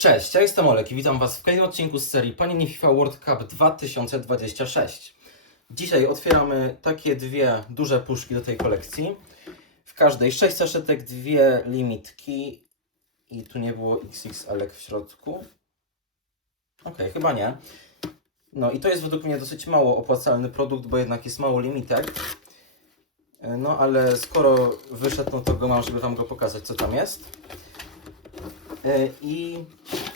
Cześć, ja jestem Olek i witam Was w kolejnym odcinku z serii Panini FIFA World Cup 2026. Dzisiaj otwieramy takie dwie duże puszki do tej kolekcji. W każdej 6 saszetek, dwie limitki i tu nie było XXL w środku. Okej, chyba nie. No i to jest według mnie dosyć mało opłacalny produkt, bo jednak jest mało limitek. No ale skoro wyszedł, no to go mam, żeby Wam go pokazać, co tam jest. E, I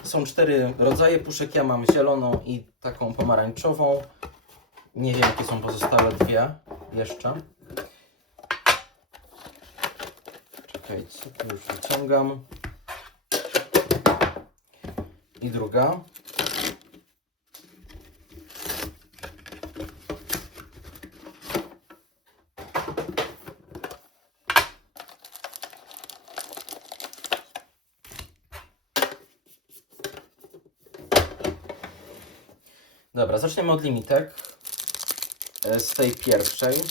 są cztery rodzaje puszek. Ja mam zieloną i taką pomarańczową. Nie wiem, jakie są pozostałe dwie jeszcze. Czekajcie, już wyciągam. I druga. Dobra, zaczniemy od limitek. E, Z tej pierwszej.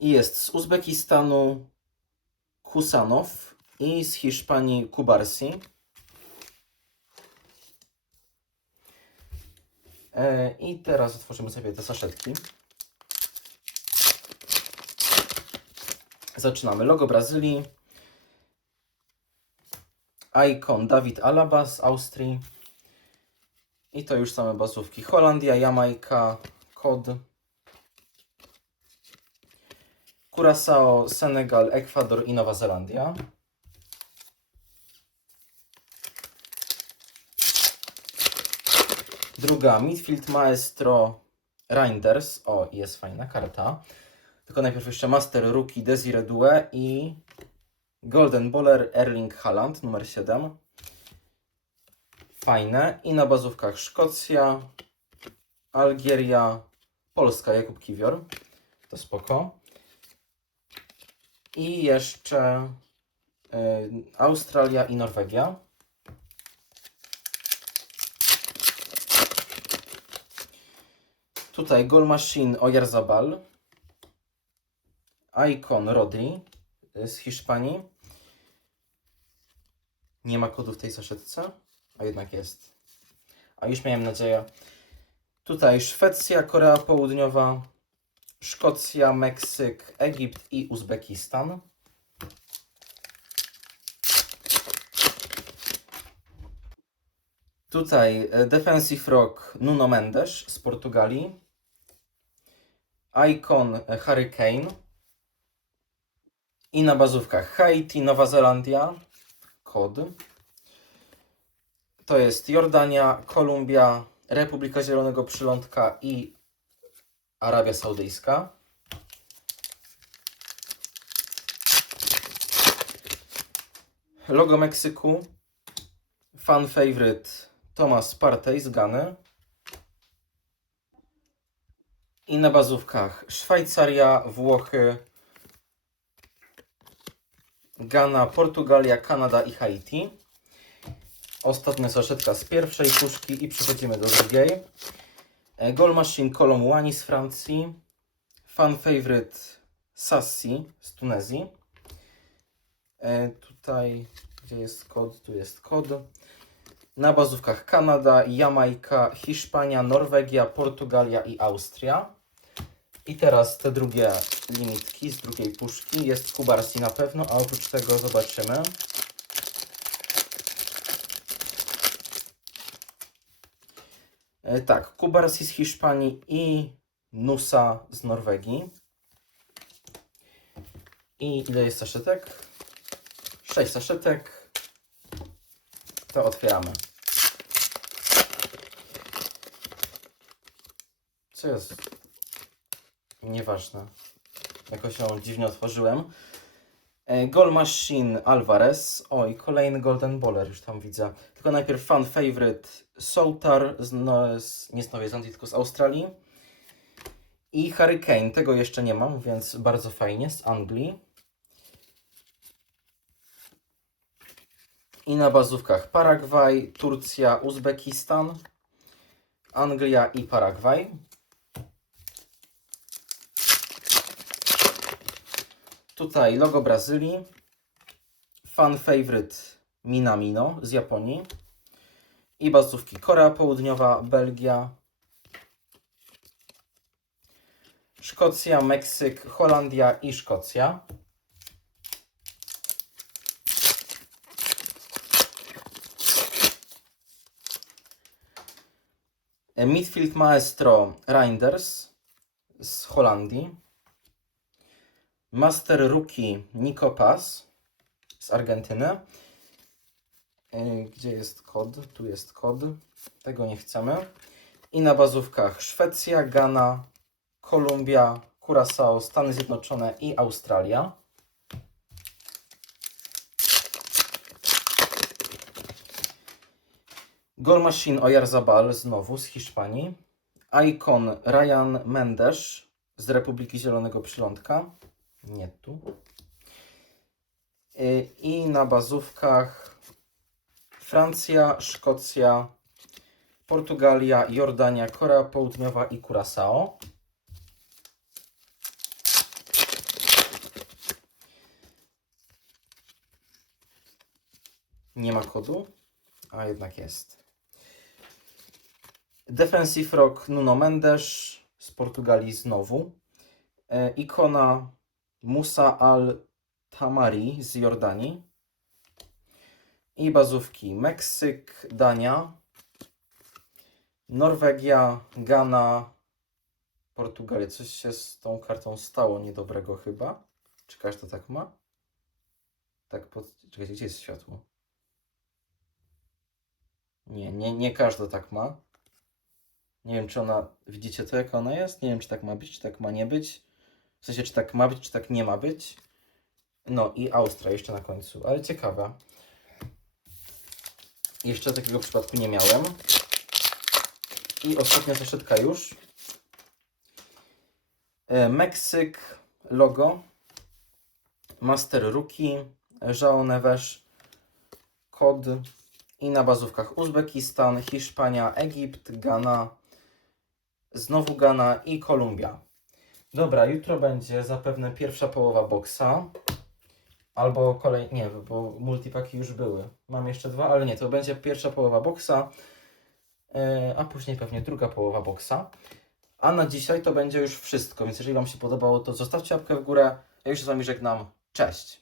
I jest z Uzbekistanu Kusanow i z Hiszpanii Kubarsi. E, I teraz otworzymy sobie te saszetki. Zaczynamy. Logo Brazylii. Icon Dawid Alaba z Austrii. I to już same bazówki. Holandia, Jamajka, kod. Curaçao, Senegal, Ekwador i Nowa Zelandia. Druga, Midfield Maestro Reinders. O, jest fajna karta. Tylko najpierw jeszcze Master Rookie Desire Due i Golden Bowler Erling Haaland numer 7. Fajne. I na bazówkach Szkocja, Algieria, Polska Jakub Kiwior. To spoko. I jeszcze y, Australia i Norwegia. Tutaj Goal Machine Oyarzabal. Icon Rodri y, z Hiszpanii. Nie ma kodu w tej saszetce, a jednak jest. A już miałem nadzieję. Tutaj Szwecja, Korea Południowa, Szkocja, Meksyk, Egipt i Uzbekistan. Tutaj e, Defensive Rock Nuno Mendes z Portugalii. Icon e, Hurricane. I na bazówkach Haiti, Nowa Zelandia, kod. To jest Jordania, Kolumbia, Republika Zielonego Przylądka i Arabia Saudyjska. Logo Meksyku. Fan favorite Thomas Partey z Gany. I na bazówkach Szwajcaria, Włochy, Ghana, Portugalia, Kanada i Haiti. Ostatnia saszetka z pierwszej puszki i przechodzimy do drugiej. E, Goal Machine Colomwani z Francji. Fan Favorite Sassi z Tunezji. E, tutaj, gdzie jest kod? Tu jest kod. Na bazówkach Kanada, Jamajka, Hiszpania, Norwegia, Portugalia i Austria. I teraz te drugie limitki z drugiej puszki. Jest Kubarsi na pewno, a oprócz tego zobaczymy. E, Tak, Kubarsi z Hiszpanii i Nusa z Norwegii. I ile jest saszetek? 6 saszetek. To otwieramy. Co jest? Nieważne. Jakoś ją dziwnie otworzyłem. E, Goal Machine Alvarez. O, i kolejny Golden Bowler już tam widzę. Tylko najpierw fan favorite Soutar, z, no, z, nie z Nowej Zelandii, tylko z Australii. I Hurricane. Tego jeszcze nie mam, więc bardzo fajnie, z Anglii. I na bazówkach Paragwaj, Turcja, Uzbekistan, Anglia i Paragwaj. Tutaj logo Brazylii, fan favorite Minamino z Japonii. I bazówki Korea Południowa, Belgia, Szkocja, Meksyk, Holandia i Szkocja. Midfield Maestro Reinders z Holandii. Master Rookie Nico z Argentyny. E, Gdzie jest kod? Tu jest kod. Tego nie chcemy. I na bazówkach Szwecja, Ghana, Kolumbia, Curaçao, Stany Zjednoczone i Australia. Goal Machine Oyarzabal znowu z Hiszpanii. Icon Ryan Mendes z Republiki Zielonego Przylądka. Nie tu. Y, I na bazówkach Francja, Szkocja, Portugalia, Jordania, Korea Południowa i Curaçao. Nie ma kodu, a jednak jest. Defensive Rock Nuno Mendes z Portugalii znowu. E, ikona Musa Al-Tamari z Jordanii. I bazówki Meksyk, Dania, Norwegia, Ghana, Portugalia. Coś się z tą kartą stało niedobrego chyba. Czy każda tak ma? Tak pod... Czekajcie, gdzie jest światło? Nie, nie, nie każda tak ma. Nie wiem, czy ona. Widzicie to, jaka ona jest? Nie wiem, czy tak ma być, czy tak ma nie być. W sensie, czy tak ma być, czy tak nie ma być. No i Austria jeszcze na końcu, ale ciekawa. Jeszcze takiego przypadku nie miałem. I ostatnia zaszytka już. E, Meksyk, logo. Master Rookie, João Neves, kod. I na bazówkach Uzbekistan, Hiszpania, Egipt, Ghana, znowu Ghana i Kolumbia. Dobra, jutro będzie zapewne pierwsza połowa boksa. Albo kolej... Nie, bo multipaki już były. Mam jeszcze dwa, ale nie, to będzie pierwsza połowa boksa. e, A później pewnie druga połowa boksa. A na dzisiaj to będzie już wszystko, więc jeżeli Wam się podobało, to zostawcie łapkę w górę. Ja już z Wami żegnam. Cześć!